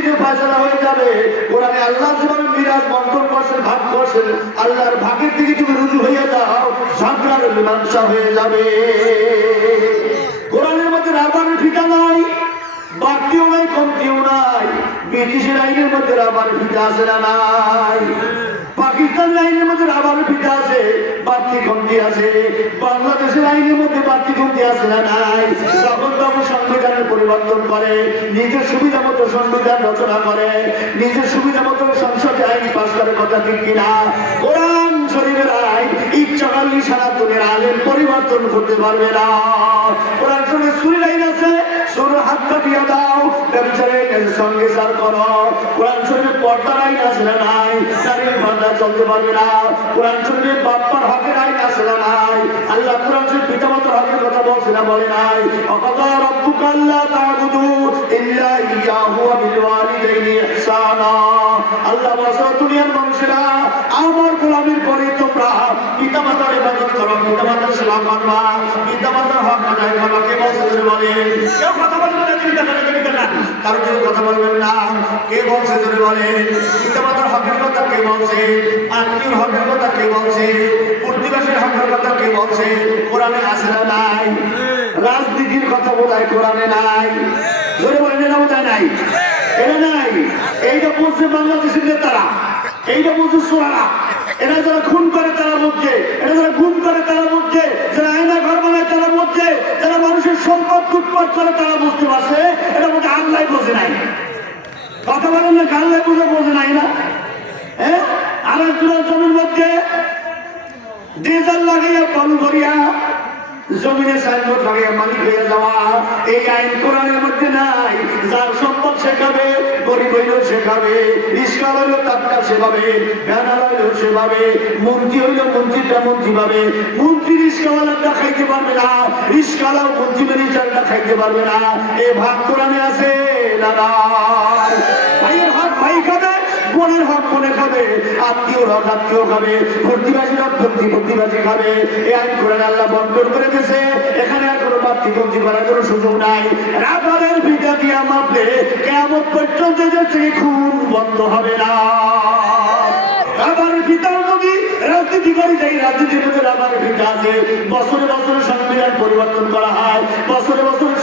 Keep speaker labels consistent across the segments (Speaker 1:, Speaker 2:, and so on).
Speaker 1: খুশিতে ফায়সালা হয়ে যাবে। কোরআনে আল্লাহ যেভাবে মিরাজ মন্ত্র করছেন, ভাগ করছেন। আল্লাহর ভাগের দিকে তুমি রুজু হয়ে যাও ঝগড়ার মীমাংসা হয়ে যাবে। কোরআনের মধ্যে নাই, বাড়তিও নাই, কমতিও নাই। বিদেশের আইনের মধ্যে রাবার ফিতা আছে না নাই? পাকিস্তান আইনের মধ্যে রাবারের ফিতা আছে, বাড়তি কমতি আছে। বাংলাদেশের আইনের মধ্যে বাড়তি কমতি আছে না নাই? তখন সংবিধানের পরিবর্তন করে, নিজের সুবিধা মতো সংবিধান রচনা করে, নিজের সুবিধা মতো সংসদে আইন পাশ করে কথা ঠিক কিনা? কোরআন শরীফের আইন ইচ্ছা করলে সারা দুনিয়ার আইন পরিবর্তন করতে পারবে না। কোরআন শরীফের সুরের আইন আছে, সুর হাত কাটিয়ে দাও ব্যবচারের সঙ্গে সার করো। কোরআন শরীফের পর্দার আইন না নাই। নারীর পর্দা চলতে পারবে না। কোরআন শরীফের বাপ্পার হকের আইন না নাই। আল্লাহ কোরআন শরীফ পিতামাতার হকের কথা বলছে না বলে নাই। অকদা রব্বুকা আল্লাহ তা'বুদু ইল্লা ইয়াহু বিল ওয়ালিদাইনি ইহসানা। আল্লাহ বলছে দুনিয়ার মানুষেরা আমার গোলামির পরে তোমরা পিতামাতার ইবাদত করো। পিতামাতার সেবা করবা পিতামাতার হক আদায় করো কে বলছে বলেন? কেউ কথা বলবেন না চিন্তা করে চিন্তা না কারও কেউ কথা বলবেন না। কে বলছে ধরে বলেন? পিতামাতার হকের কথা কে বলছে? আত্মীয় হকের কথা কে বলছে? প্রতিবেশীর হকের কথা কে বলছে? কোরআনে আছে না নাই? রাজনীতির কথা বোধহয় কোরআনে নাই। ধরে বলেন এটা বোধহয় নাই? এটা নাই? এইটা বলছে বাংলাদেশের নেতারা। এইটা বলছে সোয়ারা এরা যারা খুন করে তারা বলছে এরা যারা গুম করে তারা বলছে যারা আয়না ঘর বানায় তারা বলছে যারা মানুষের সম্পদ লুটপাট করে তারা বুঝতে পারছে এটা বলছে আল্লাহ বোঝে নাই আল্লাহ বুঝে বোঝে নাই না? আর একজনের জমির মধ্যে ডিজেল লাগাইয়া পালু করিয়া জমিনে সাইনবোর্ড লাগাইয়া মালিক হয়ে যাওয়া, এই আইন কোরআনের মধ্যে নাই। যার সম্পদ শেখাবে গরিব হইলেও শেখাবে হইল সেভাবে ব্যানার হইলেও সেভাবে মন্ত্রী হইলেও মন্ত্রীটা মন্ত্রী পাবে। খাইতে পারবে না মন্ত্রী খাইতে পারবে না। এ ভাগ কোরআনে আছে না বোনের হক বোনে খাবে আত্মীয় হক আত্মীয় খাবে প্রতিবাসী হক প্রতি প্রতিবাসী খাবে। এই আইন কোরআন আল্লাহ বন্ধন করে দিয়েছে। এখানে আর কোনো কমতি করার কোনো সুযোগ নাই। রাবারের ভিটা দিয়ে মাপলে কেমন পর্যন্ত যাচ্ছে খুন বন্ধ হবে না। সংবিধান পরিবর্তন করা হয়। বছরে বছরে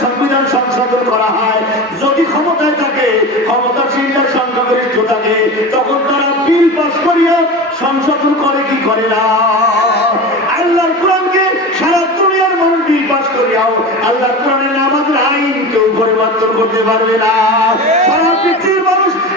Speaker 1: সংশোধন করা হয়। যদি ক্ষমতায় থাকে ক্ষমতাসীনরা সংখ্যাগরিষ্ঠ থাকে, তখন তারা বিল পাস করিয়া সংশোধন করে কি করে না? আল্লাহর কোরআনকে সারা দুনিয়ার মানুষ বিল পাস করিয়াও আল্লাহর কোরআনের নামাজের আইন কেউ পরিবর্তন করতে পারবে না। সারা পৃথিবীর মানুষ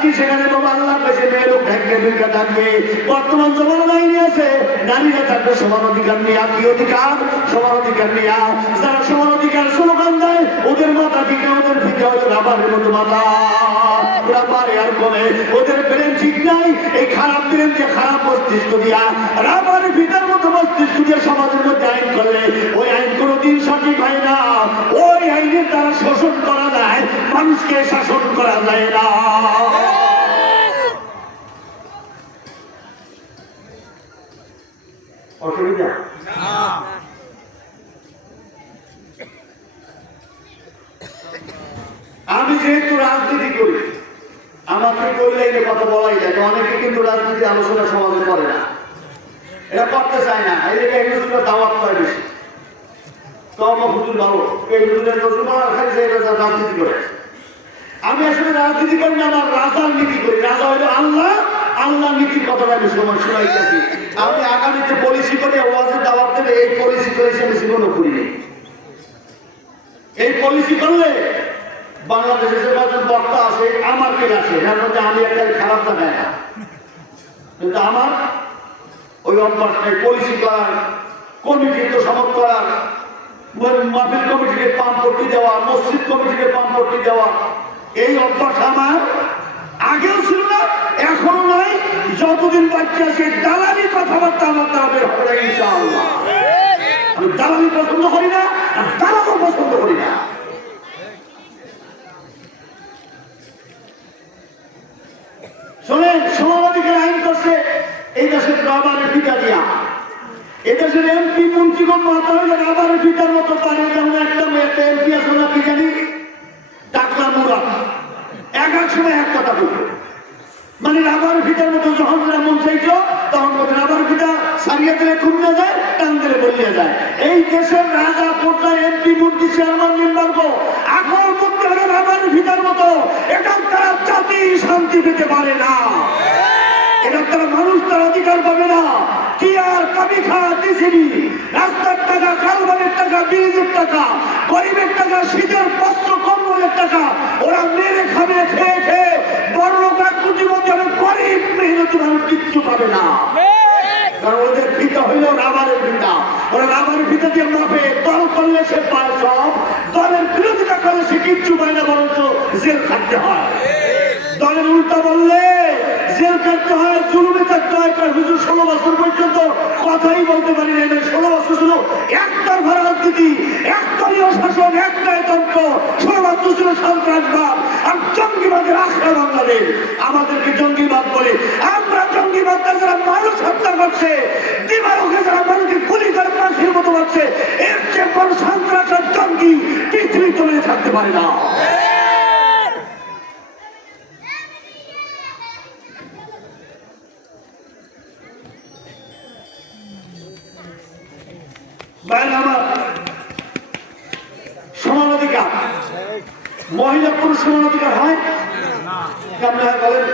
Speaker 1: অশান্তি সেখানে বাবা আল্লাহ কাছে মেয়ে লোক ভেঙ্গে থাকবে বর্তমান সমান বাহিনী আছে। নারীরা থাকবে সমান অধিকার নিয়ে। কি অধিকার? সমান অধিকার নিয়ে। যারা সমান অধিকার, স্লোগান দেয়, ওদের মাথা থেকে, ওদের ফিতে ওদের আবার মতো মাথা। ওরা পারে আর কমে ওদের ব্রেন ঠিক নাই, এই খারাপ ব্রেন দিয়ে খারাপ মস্তিষ্ক দিয়া রাবারের ভিতর মতো মস্তিষ্ক দিয়ে সমাজের মধ্যে আইন করলে, ওই আইন কোনোদিন সঠিক হয় না। ওই আইনের দ্বারা শোষণ করা যায়, মানুষকে শাসন করা যায় না। আমি যেহেতু রাজনীতি করি আমাকে করলে এই কথা বলাই যায় অনেকে কিন্তু রাজনীতি আলোচনা সমাজে করে না। এটা করতে চায় না যে এই দাওয়াত করে বেশি। তো আমার হুজুর ভালো, এই হুজুরের নজরুল খালি যে এরা রাজনীতি করে। আমি আসলে রাজনীতি করি না, আমার রাজার নীতি করি। রাজা হইল আল্লাহ আল্লাহ নীতির কথাটা আমি সময় শোনাইতেছি। আমি আগামীতে পলিসি করে, ওয়াজের দাওয়াত দেবে, এই পলিসি করেছি আমি জীবনও করিনি এই পলিসি করলে বাংলাদেশে বক্তা আছে, আমার কে আছে। আমি একটা খারাপ কিন্তু আমার ওই অভ্যাস নেই পলিসি করার সমত করার কমিটিকে পাম্পটি দেওয়া, মসজিদ কমিটিকে পাম্পটি দেওয়া, এই অভ্যাস আমার আগেও ছিল না, এখনও নাই। যতদিন বাচ্চা আছে দালালি কথাবার্তা হবে না পছন্দ করি না, আর দালালও পছন্দ করি না। শোনেন সমাবাদিকের আইন করছে এই দেশের রাবারের ফিতা দিয়া। এদেশের এমপি, মন্ত্রীগণ মাথা হইলে রাবারের ফিতার মতো পারে যেমন একটা একটা এমপি আছে না কি জানি? টাকলা মুরা এক এক সময় এক কথা বলবে। মানে রাবার ফিটার মতো যখন মন চাইছো তখন রাবার ফিটা সারিয়ে দিলে খুলতে যায়, টান দিলে বলিয়ে যায়। এই দেশের রাজা প্রজা এমপি মন্ত্রী চেয়ারম্যান মেম্বার গো এখন করতে হবে রাবার ফিটার মতো। এটা তারা জাতি শান্তি পেতে পারে না। এটা তারা মানুষ তার অধিকার পাবে না। কি আর কবি খা দিছিনি রাস্তার টাকা কালবারের টাকা, ব্রিজের টাকা, গরিবের টাকা, শীতের বস্ত্র, কম্বলের টাকা, ওরা মেরে খাবে, খেয়ে খেয়ে বড় লোক এক কোটি মধ্যে হবে গরিব মেহনতি মানুষ কিচ্ছু পাবে না। কারণ ওদের ফিতা হইল রাবারের ফিতা ওরা রাবারের ফিতা দিয়ে মাপে, দল করলে সে পায় সব। দলের বিরোধিতা করলে সে কিচ্ছু পায় না, বরঞ্চ জেল খাটতে হয়। দলের উল্টা বললে, জেল কাটতে হয়, জুলুমে থাকতে হয়, কারণ হুজুর ষোলো বছর পর্যন্ত কথাই বলতে পারি না ষোলো বছর ছিল একটার ঘর রাজনীতি একদলীয় শাসন একটাই তন্ত্র ষোলো ছিল সন্ত্রাসবাদ আর জঙ্গিবাদের আখড়া বাংলাদেশ আমাদেরকে জঙ্গিবাদ বলে, আমরা জঙ্গিবাদ যারা মানুষ হত্যা করছে দিবারকে যারা মানুষকে গুলি করে মাসের মতো করছে এর চেয়ে বড় সন্ত্রাস আর জঙ্গি পৃথিবী তলে থাকতে পারে না। বাইরে আমার সমান অধিকার মহিলা পুরুষ সমান অধিকার হয়? বলেন?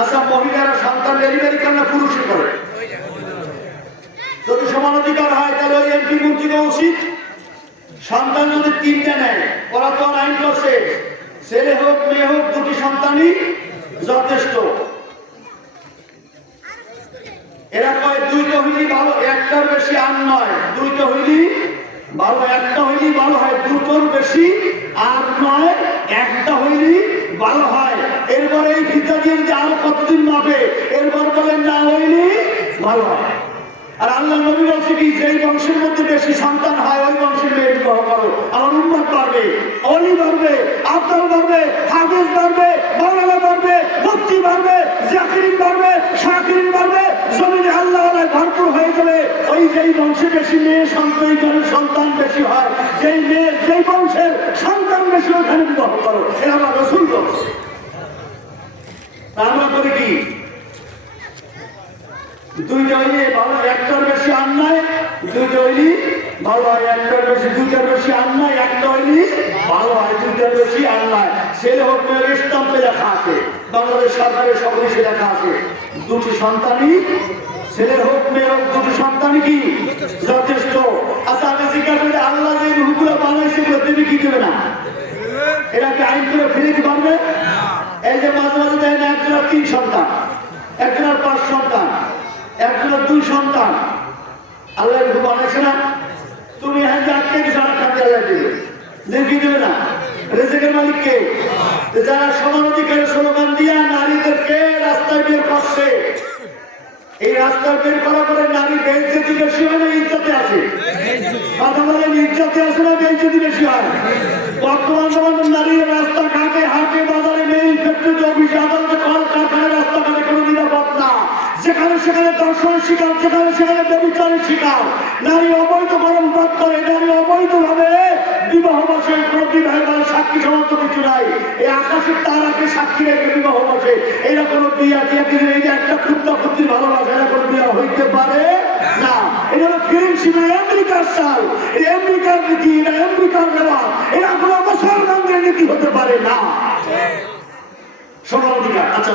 Speaker 1: আচ্ছা মহিলারা সন্তান ডেলিভারি কেন পুরুষই করে? যদি সমান অধিকার হয়, তাহলে ওই এমপি মন্ত্রীকে উচিত। সন্তান যদি তিনটে নেয়, ওরা তো আইন করছে। ছেলে হোক, মেয়ে হোক, দুটি সন্তানই যথেষ্ট। এরা কয় দুইটা হইলি ভালো একটার বেশি আর নয়। দুইটা হইলি ভালো একটা হইলি ভালো হয় দুটোর বেশি আর নয়, একটা হইলি ভালো হয়। এরপরে এই ফিতা দিয়ে যে আরও কতদিন মাপে? এরপর বলেন না হইলি ভালো হয়। আর আল্লাহ নবী বলছে কি, যেই বংশের মধ্যে বেশি সন্তান হয়, ওই বংশের মেয়ে বিবাহ করো। আমার উন্মত বাড়বে অলি বাড়বে আব্দাল বাড়বে, হাফেজ বাড়বে মাওলানা বাড়বে মুক্তি বাড়বে, জাকিরিন বাড়বে, শাকিরিন বাড়বে, জমিনে আল্লাহ ভরপুর হয়ে গেলে ওই যেই বংশে বেশি মেয়ে সন্তান সন্তান বেশি হয়। যেই মেয়ে, যেই বংশের সন্তান বেশি ওখানে বিবাহ করো। এরা আমার রসুল আমরা করি কি? দুইটা হইলে ভালো একটার বেশি দুইটা হইলি ভালো হয় একটার বেশি, দুইটার বেশি একটা হইলি ভালো হয় দুইটার বেশি অন্যায় ছেলে হোক, মেয়ের স্টাম্পে লেখা আছে। বাংলাদেশ সরকারের সবকিছু লেখা আছে। দুটি সন্তানই, ছেলে হোক, মেয়ে হোক, দুটি সন্তানই কি? যথেষ্ট। আচ্ছা আমি জিজ্ঞাসা আল্লাহ যে রুগুলো বানাইছে, এগুলো দেবে কি দেবে না? এরা কি আইন করে ফিরে দিতে পারবে? এই যে মাঝে মাঝে দেয় না একজনের তিন সন্তান, একজনের পাঁচ সন্তান। একজনের দুই সন্তান। আল্লাহ রুহু বানাইছে না? তুমি হ্যাঁ আটকে যারা সমান নারীদেরকে রাস্তায় বের করছে? এই রাস্তায় বের করা করে নারী বেঞ্চেতি বেশি হয় না, ইজ্জতে আছে? কথা বলেন, ইজ্জতে আছে না বেঞ্চেতি বেশি হয়? বর্তমান সমাজের নারীর রাস্তা ঘাটে হাটে সেখানে শিকার যেখানে সেখানে ব্যবচারের শিকার। নারী অবৈধ কর্মপাত করে নারী অবৈধভাবে বিবাহ বসে কোনো বিবাহের মানে সাক্ষী সমস্ত কিছু নাই। এই আকাশের তারাকে সাক্ষী রেখে বিবাহ বসে এরা কোনো বিয়া টিয়া কিছু এই যে একটা ক্ষুদ্র ক্ষুদ্র ভালোবাসা এরা কোনো বিয়া হইতে পারে না। এটা হলো ফিরেন্সি আমেরিকার সাল এই আমেরিকার নীতি এটা আমেরিকার দেওয়া এরা কোনো মুসলমানদের নীতি হতে পারে না। অধিকার আচ্ছা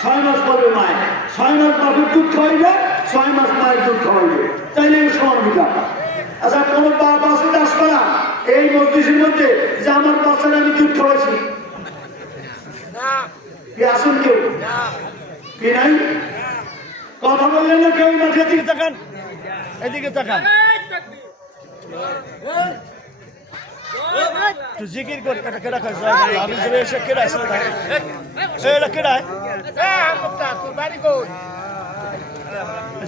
Speaker 1: ছয় মাস পাবে মায় ছয় মাস বাপের দুধ খাওয়াইবে, ছয় মাস মায়ের দুধ খাওয়াইবে। তাইলে এই সমান অধিকার আচ্ছা কোন বাপ আছে চাষ করা এই মজলিসের মধ্যে যে আমার বাচ্চারা আমি দুধ খাওয়াইছি। আসুন কেউ? কি নাই? কথা বললেন না কেউ মাঠে
Speaker 2: এদিকে তাকান। এদিকে তাকান। একটু জিকির করি এটা কেডা খাইছে আমি যে এসে কেডা আছে এটা কেডা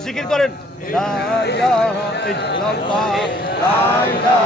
Speaker 2: জিকির করেন লা ইলাহা ইল্লাল্লাহ লা ইলাহা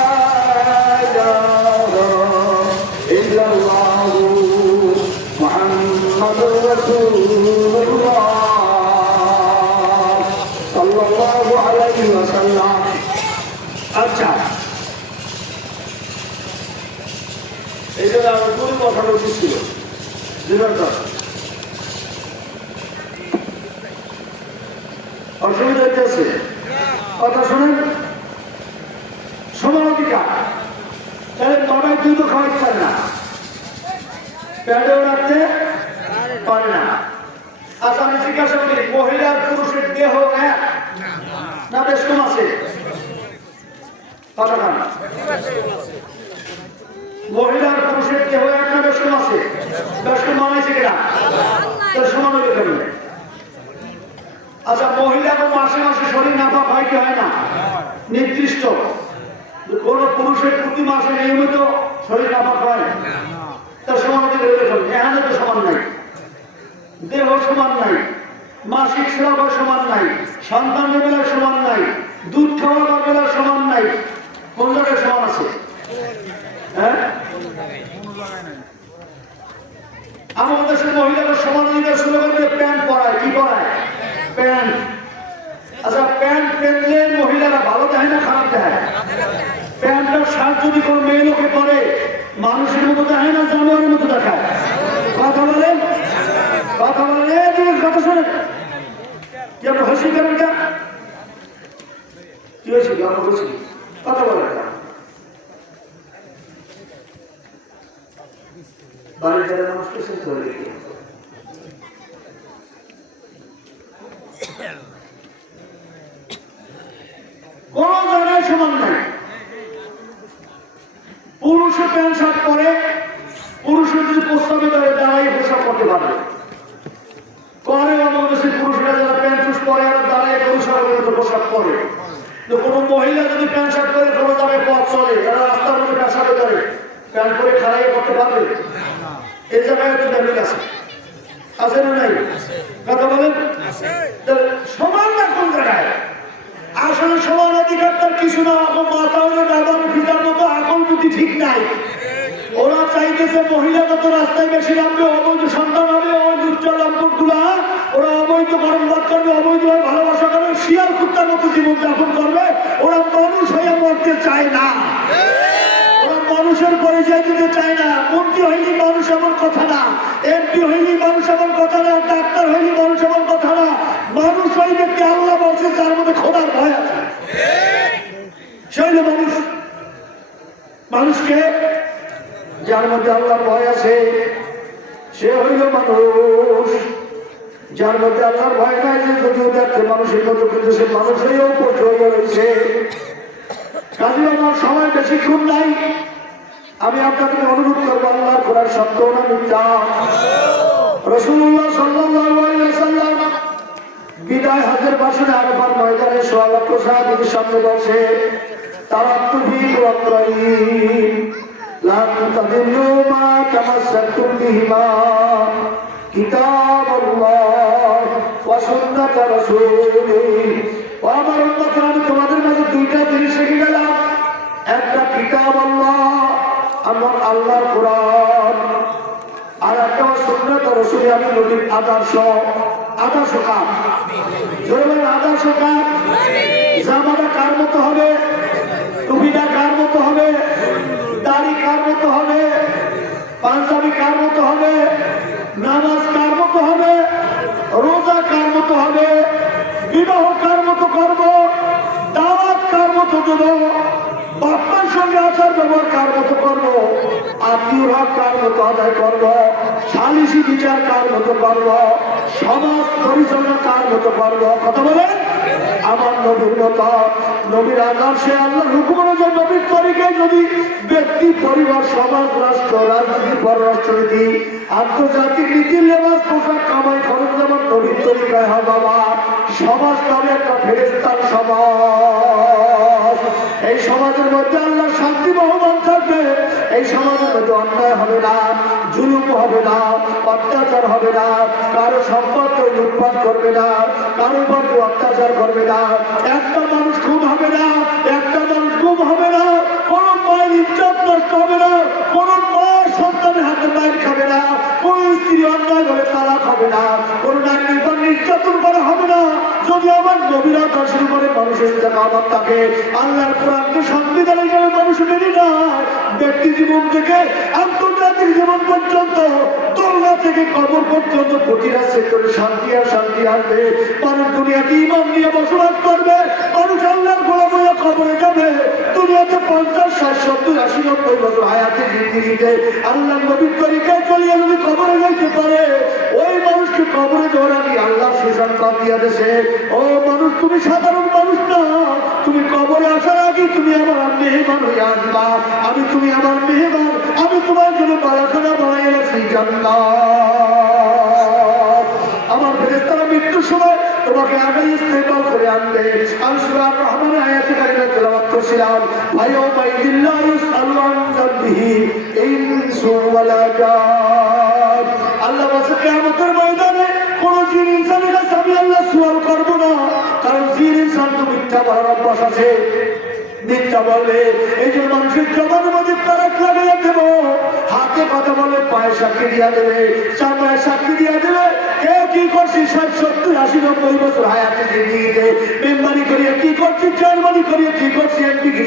Speaker 1: না। আচ্ছা আমি জিজ্ঞাসা করি, মহিলা আর পুরুষের দেহ এক না বেশ কম আছে? কথা না। মহিলা পুরুষের দেহ এক না বেশ কম আছে? বেশ কম মানাইছে কিনা? তোর সমান পারবে আচ্ছা মহিলা তো মাসে মাসে শরীর নাফা হয় কি হয় না। নির্দিষ্ট। কোন পুরুষের প্রতি মাসে নিয়মিত শরীর নাফা হয় তার সমান হতে গেলে এখানে তো সমান নাই। দেহ সমান নাই। মাসিক স্রাব সমান নাই। সন্তানের বেলায় সমান নাই। দুধ খাওয়ার বেলায় সমান নাই। কোন জায়গায় সমান আছে? হ্যাঁ? আমাদের দেশের মহিলারা সমান অধিকার স্লোগান দিয়ে প্যান্ট পরায়। কি পরায়? প্যান্ট। আচ্ছা প্যান্ট পেনলে মহিলারা ভালো দেয় না খারাপ দেয়? প্যান্টের শার্ট যদি কোনো মেয়ে লোকে পরে মানুষের মতো দেখায় না, জানোয়ারের মতো দেখায়। কথা বলেন কথা বলেন কথা শোনেন। কি আপনি হাসি করেন কি? কি আমরা বলছি কথা বলেন কোন জায়গায় সমান নাই। পুরুষে প্যান্ট শার্ট পরে পুরুষের যদি প্রস্তাবে দাঁড়িয়ে দাঁড়াই পোশাক করতে পারবে। করে আমাদের পুরুষরা যারা প্যান্ট শুস পরে আর দাঁড়ায় পুরুষের মতো পোশাক পরে। তো কোনো মহিলা যদি প্যান্ট শার্ট পরে কোনো জায়গায় পথ চলে যারা রাস্তার মধ্যে পেশাবে করে প্যান্ট পরে খাড়াই করতে পারবে? এই জায়গায় তো ড্যামেজ আছে। আছে না নাই? কথা বলেন? সমান না কোন জায়গায়? আসলে সমান অধিকার তার কিছু না মাথা হলে ঠিক নাই। ওরা চাইতেছে মহিলা যত রাস্তায় বেশি নামবে, অবৈধ সন্তান হবে, অবৈধ উচ্চ লম্বটগুলা ওরা অবৈধ কর্মবাদ করবে, অবৈধ ভালোবাসা করবে, শিয়াল কুত্তার মতো জীবন যাপন করবে। ওরা মানুষ হয়ে মরতে চায় না। মানুষের পরিচয় দিতে চায় না। মন্ত্রী হইলি মানুষ এমন কথা না। এমপি হইলি মানুষ এমন কথা না। ডাক্তার হইলি মানুষ এমন কথা না। মানুষ ওই ব্যক্তি আল্লাহ বলছে, যার মধ্যে খোদার ভয় আছে। সেই মানুষ। মানুষকে, যার মধ্যে আল্লাহর ভয় আছে, সে হইল মানুষ। যার মধ্যে আল্লাহর ভয় নাই যে যদিও দেখতে মানুষের মতো, কিন্তু সে মানুষের উপর হয়ে রয়েছে কাজে আমার সময় বেশি বেশিক্ষণ নাই। আমি আপনাদের অনুরোধ করব, আল্লাহর করার সত্য না মিথ্যা রসুল্লাহ সাল্লাম বিদায় হাতের বাসনে আরবার ময়দানে সোয়া লক্ষ সামনে বসে তারা তুমি لن تضلوا ما تمسكتم بهما كتاب الله وسنة رسوله وأمر أمة আমি তোমাদের মাঝে দুইটা জিনিস রেখে গেলাম একটা কিতাব আল্লাহ আমার আল্লাহর কোরআন আর একটা সুন্নত রসুল আমি নবীর আদর্শ আদর্শ কার জোরে বলেন আদর্শ কার জামাটা কার মতো হবে পাঞ্জাবি কার মতো হবে? নামাজ কার মতো হবে? রোজা কার মতো হবে? বিবাহ কার মতো করব? দাওয়াত কার মতো দেব? বাপ্পার সঙ্গে আচার ব্যবহার কার মতো করব? আত্মীয় কার মতো আদায় করব? সালিসি বিচার কার মতো করব? সমাজ পরিচালনা কার মতো করব? কথা বলেন? আমার নবীর মতো। নবীর আদর্শে আল্লাহ হুকুম অনুযায়ী নবীর তরিকে যদি ব্যক্তি, পরিবার, সমাজ, রাষ্ট্র, রাজনীতি, পররাষ্ট্রনীতি, আন্তর্জাতিক নীতি, লেবাস, পোশাক, কামাই, খরচ যেমন নবীর তরিকায় হয় বাবা, সমাজ তবে একটা ফেরেস্তার সমাজ। এই সমাজের মধ্যে আল্লাহ শান্তি বহমান থাকবে। এই সমাজের মধ্যে অন্যায় হবে না, জুলুম হবে না, অত্যাচার হবে না, কারও সম্পদ লুটপাট করবে না, কারও উপর কেউ অত্যাচার করবে না। একটা মানুষ খুব হবে না, একটা মানুষ খুব হবে না, কোনো মায়ের ইজ্জত নষ্ট হবে না। সন্তানের খাবে না কোন স্ত্রী অন্যায় ভাবে তালাক হবে না কোন নারীর উপর নির্যাতন করা হবে না। যদি আমার নবীরা দর্শন করে মানুষের আমার থাকে, আল্লাহর কোরআনকে সংবিধান হিসাবে মানুষ মেনে নেয়। ব্যক্তি জীবন থেকে, আন্তর্জাতিক জীবন পর্যন্ত দোলনা থেকে কবর পর্যন্ত প্রতিটা সেক্টরে শান্তি আর শান্তি আসবে। মানুষ দুনিয়াতে ইমান নিয়ে বসবাস করবে, মানুষ আল্লাহর কবরে যাবে দুনিয়াতে পঞ্চাশ, ষাট, সত্তর, আশি, নব্বই বছর হায়াতে জিন্দিগিতে আল্লাহ নবীর তরিকায় চলিয়ে যদি কবরে যাইতে পারে, ওই মানুষকে কবরে যাওয়ার আগে আল্লাহ সুশান কাপিয়া দেশে, ও মানুষ, তুমি সাধারণ মানুষ না, তুমি কবরে আসার আগে তুমি আমার মেহমান হয়ে আসবা, আমি তুমি আমার মেহমান, আমি তোমার জন্য বারাখানা বানাই রাখছি জান্নাত। আমার ফেরেস্তারা মৃত্যুর সময় তোমাকে আমি স্থিত করে আনতে। আমি সুরাত রহমান আয়াতে কারিমা তেলাওয়াত করছিলাম। ভাই ও ইউসআলু আন যামবিহি ইনসু ওয়ালা আল্লাহ বলছে, কিয়ামতের ময়দানে কোন জিন ইনসানের কাছে আমি আল্লাহ সুয়াল করব না। কারণ জিন ইনসান তো মিথ্যা বলার অভ্যাস আছে। মিথ্যা বলে, এই যে মানুষের জমার মধ্যে তারাক লাগাইয়া দেব। হাতে কথা বলে পায়ে সাক্ষী দিয়া দেবে চাপায় সাক্ষী দিয়া দেবে। কে কি করছি? ষাট, সত্তর, আশি, নব্বই বছর হায়াতে দিয়ে মেম্বারি করিয়া কি করছি? জার্মানি করিয়া কি করছি? এমপিগিরি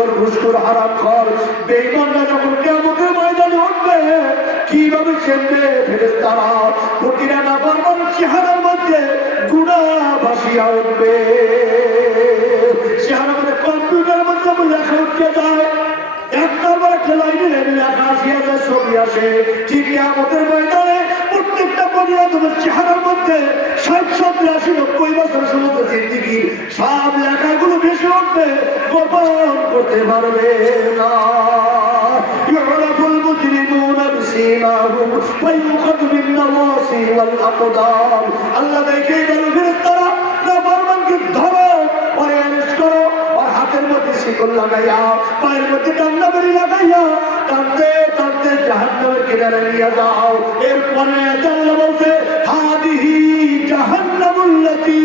Speaker 1: সুদখোর ঘুষখোর হারামখোর বেঈমানরা যখন কিয়ামতের ময়দানে উঠবে, কীভাবে চেনবে ফেরেশতারা? প্রতিটা নাফরমান চেহারার মধ্যে গুনাহ ভাসিয়া উঠবে। চেহারার মধ্যে কম্পিউটারের মধ্যে লেখা উঠতে যায় একটা লাইনে লাইনে লেখা আসিয়া যায়, ছবি আসে। ঠিক আমাদের ময়দানে বলিয়া তোমার চেহারার মধ্যে ষাট, সত্তর, আশি, নব্বই বছর সমস্ত জিন্দিগি সব লেখাগুলো ভেসে উঠবে, গোপন করতে পারবে না। আল্লাহ দেখে গেল ফেরেস্তারা না বারবানকে ধর মধ্যে শিকল লাগাইয়া, পায়ের মধ্যে কান্না করে লাগাইয়া কাঁদতে কাঁদতে জাহান্নামের কিনারে নিয়ে যাও। এরপরে জানলা বলতে হাদিহি জাহান্নামুল্লাতি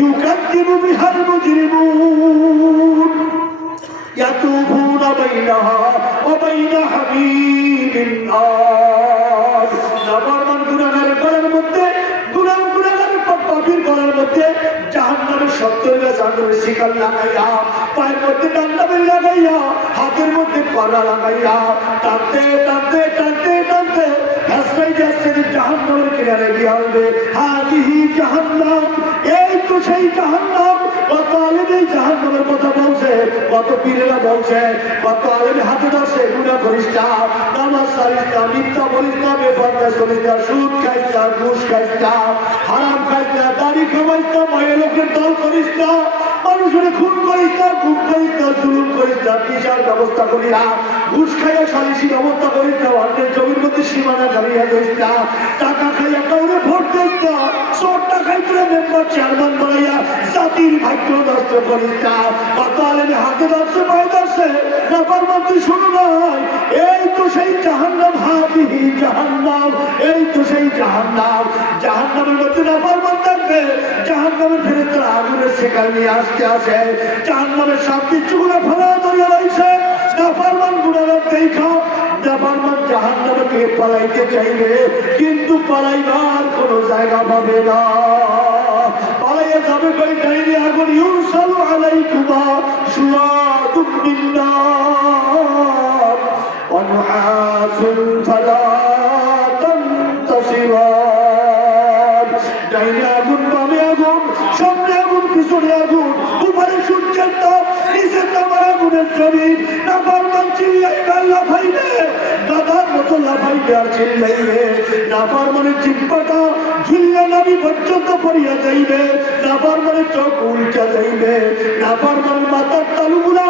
Speaker 1: ইউকাদ্দিবু বিহাল মুজরিমুন। ইয়াতুফুনা বাইনাহা ওয়া বাইনা হামিদিন জাহান্নামের সত্তর গাছ আগুনের শিকার লাগাইয়া, পায়ের মধ্যে ডান্ডাবেল লাগাইয়া, হাতের মধ্যে কলা লাগাইয়া, টানতে টানতে টানতে টানতে হাসপাই যাচ্ছে জাহান্নামের কিনারে গিয়ে হবে হাদিহি জাহান্নাম, এই তো সেই জাহান্নাম। কত আলেম এই জাহান্নামের কথা বলছে, কত পীরেরা বলছে, কত আলেম হাতে ধরছে, গুণা করিস না। নামাজ সারিস না, মিথ্যা বলিস না বেপর্দা চলিস না, সুদ খাইস না, ঘুষ খাইস না, হারাম খাইস না, দাড়ি খাওয়াইস না মায়ের লোকের দল করিস না, মানুষের খুন করিস না, খুন করিস না, জুলুম করিস না দেওয়ার ব্যবস্থা করিয়া ঘুষ খাইয়া সালিসি ব্যবস্থা করি দেওয়ার জমির মধ্যে সীমানা গাড়িয়া দিস না, টাকা খাইয়া কাউরে ভোট দিস না চোরটা খাইতে মেম্বার চেয়ারম্যান ভাগ্য নষ্ট করিস না। কত আলেমে হাতে ধরছে পায়ে ধরছে, ব্যাপার মধ্যে শুরু এই তো সেই জাহান্নাম হাবিহি জাহান্নাম, এই তো সেই জাহান্নাম। জাহান্নামের মধ্যে ব্যাপার থাকবে জাহান্নামের ফেরে আগুনের চাইবে, কিন্তু পালাইবার কোনো জায়গা পাবে না। যাবে কাইনি আগুন ইউসালু আলাইকুমা সুয়াতুম বিন্নার ওয়া নুহাসুন ফালা তান্তাসিরান। কাইনি আগুন বামে আগুন সামনে আগুন, পিছনে আগুন, উপরে সূর্যের তাপ নিচে তামার আগুনের শরীর নাফার মানছি আল্লাহ ফাইলে মতো লাফাইবে আর চিল্লাইবে না পারমানে চিপ্পাটা ঝুল্লে নাবি পর্যন্ত পড়িয়া যাইবে। না পারমানে চোখ উল্টা যাইবে। না পারমানে মাথার তালুগুলা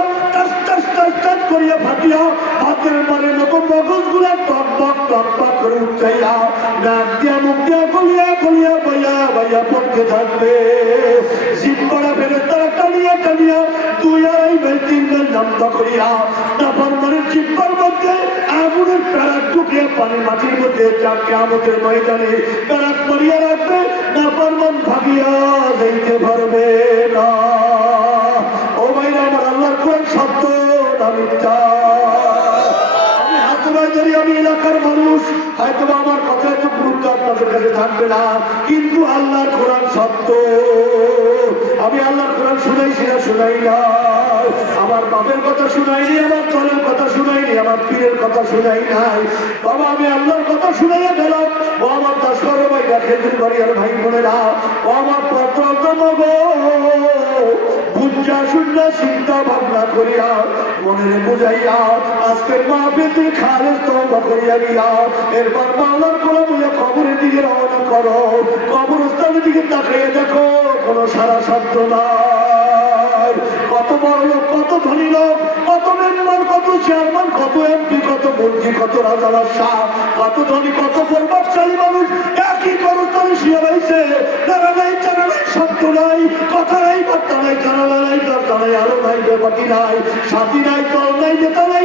Speaker 1: টাস করিয়া ফাটিয়া হাতের মারে মতো মগজগুলা টক টক টক টক করে উঠাইয়া নাক দিয়া, মুখ দিয়া গলিয়া গলিয়া বাইয়া বাইয়া পড়তে থাকবে। জিব্বারা ফেলে তারা টানিয়া টানিয়া দুই আড়াই মাইল তিন মাইল নামতা করিয়া তারপর মানে জিব্বার মধ্যে আগুনের প্যারাক ঢুকিয়ে পানি মাটির মধ্যে চাপকে আমাদের ময়দানে প্যারাক মারিয়া রাখবে না পারমান ভাবিয়া যাইতে পারবে না। কিন্তু আল্লাহর কোরআন সত্য। আমি আল্লাহর কোরআন শুনাইছি না, শুনাই না আমার বাপের কথা শুনাইনি, আমার তলের কথা শুনাইনি, আমার পীরের কথা শুনাই নাই। বাবা, আমি আল্লাহর কথা শুনাইয়া গেলাম ও আমার দাস ভাইরা খেজুর বাড়ি আর ভাই বোনেরা। ও আমার পত্র বুঝা শুননা চিন্তা ভাবনা করিয়া মনে বুঝাইয়া আজকের মা পেতে খালের তবা করিয়া গিয়া এরপর মালার কোলা বুঝে কবরের দিকে রওনা করো। কবরস্থানের দিকে তাকিয়ে দেখো, কোনো সারা শব্দ নাই। কত বড় লোক কত ধনী লোক, কত মেম্বার, কত চেয়ারম্যান কত এমপি মন্ত্রী কত রাজা শাহ কত ধনী, কত প্রভাবশালী মানুষ, একই কবরস্থানে শুয়ে রয়েছে। তারা নাই জানা নাই, শব্দ নাই, কথা নাই, বার্তা নাই, জানালা নাই, দরজা নাই, আলো নাই বেপাতি নাই, সাথী নাই, দল নাই, নেতা নাই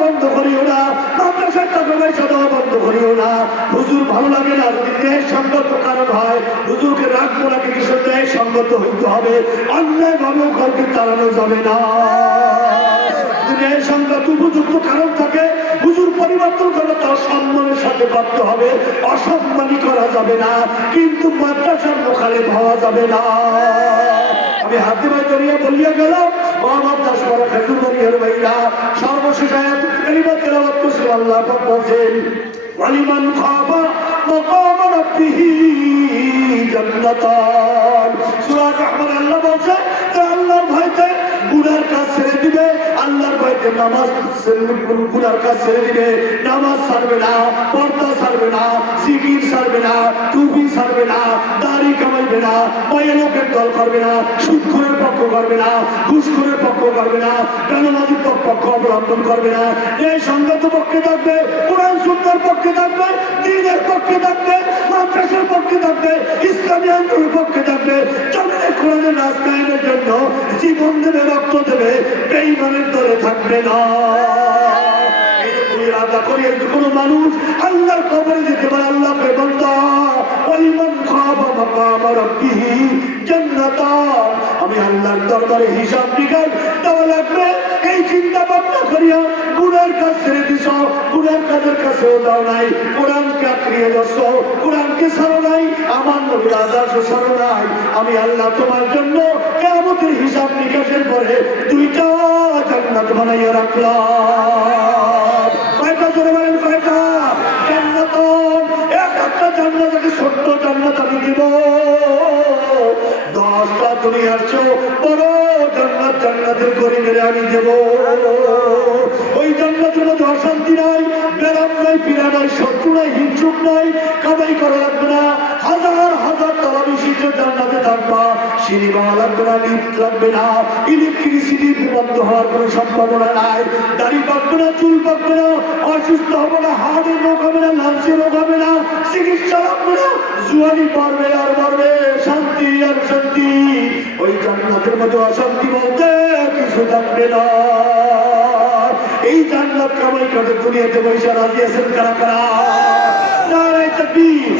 Speaker 1: বন্ধ করিও না। মাদ্রাসার টাকা পয়সা বন্ধ করিও না। হুজুর ভালো লাগে না, যদি ন্যায় সঙ্গত কারণ হয়, হুজুরকে রাখব না কিছু ন্যায় সঙ্গত হইতে হবে। অন্যায় ভাবেও কাউকে চালানো যাবে না। ন্যায় উপযুক্ত কারণ থাকে, হুজুর পরিবর্তন করে তার সম্মানের সাথে করতে হবে। অসম্মানী করা যাবে না, কিন্তু মাদ্রাসার মোখালে ভাবা যাবে না। আমি হাত ভাই জড়িয়ে বলিয়া গেলাম। ও আমার দাস বড় খেজুর বাড়িয়ার ভাইরা। সর্বশেষ আয়াত কালিমা তেলাওয়াত আল্লাহ রহমান আল্লাহ বলছে ভয়তে কাজ ভয়তে নামাজ গুনার কাজ ছেড়ে দিবে। নামাজ ছাড়বে না, পর্দা ছাড়বে না সিকির ছাড়বে না, টুপি ছাড়বে না, দাড়ি কামাইবে না লোকের দল করবে না সুৎখরের পক্ষ করবে না, ঘুষখোরের পক্ষ করবে না, প্রাণবাদীর পক্ষ অবলম্বন করবে না। এই সংগত পক্ষে থাকবে, কোরআন সুন্দর পক্ষে থাকবে দিনের পক্ষে থাকবে, মাদ্রাসার পক্ষে থাকবে, ইসলামী আন্দোলনের পক্ষে থাকবে চলে কোরআনের জন্য জীবন দেবে, রক্ত দেবে বেইমানের দলে থাকবে না। এরকম ইরাদা করে কোনো মানুষ আল্লাহর কবরে যেতে পারে আল্লাহ বলতা ওয়ালিমান খাবা মাকাম রাব্বিহি জান্নাতান। আমি আল্লাহর দরবারে হিসাব নিকাশ দেওয়া লাগবে। এই চিন্তা ভাবনা করিয়া গুনার কাজ ছেড়ে দিছ। গুনার কাজের কাছেও দাও নাই। কোরআনকে আঁকড়িয়ে ধরছ। কোরআনকে ছাড়ো নাই। আমার নবীর আদর্শ ছাড়ো নাই। আমি আল্লাহ তোমার জন্য কেমতের হিসাব নিকাশের পরে দুইটা জান্নাত বানাইয়া রাখলাম। কয়টা জোরে বলেন কয়টা দেব। ওই জান্নাতের মধ্যে অশান্তি নাই নাই, পীড়া নাই, শত্রু নাই, হিংসুক নাই কামাই করা লাগবে না। হাজার হাজার বিশিষ্ট জান্নাতে বাবা লাগবে না, লিফট লাগবে না। হওয়ার কোনো সম্ভাবনা নাই। দাড়ি পাকবে না, চুল পাকবে না, অসুস্থ হবে না হার্টের রোগ হবে না রোগ হবে না, চিকিৎসা লাগবে না, জুয়ানি পারবে আর পারবে শান্তি আর শান্তি। ওই জান্নাতের মধ্যে অশান্তি বলতে কিছু থাকবে না এই জান্নাত কামাই করে দুনিয়াতে বৈশা রাজি আছেন কারা কারা? নারায় তাকবীর।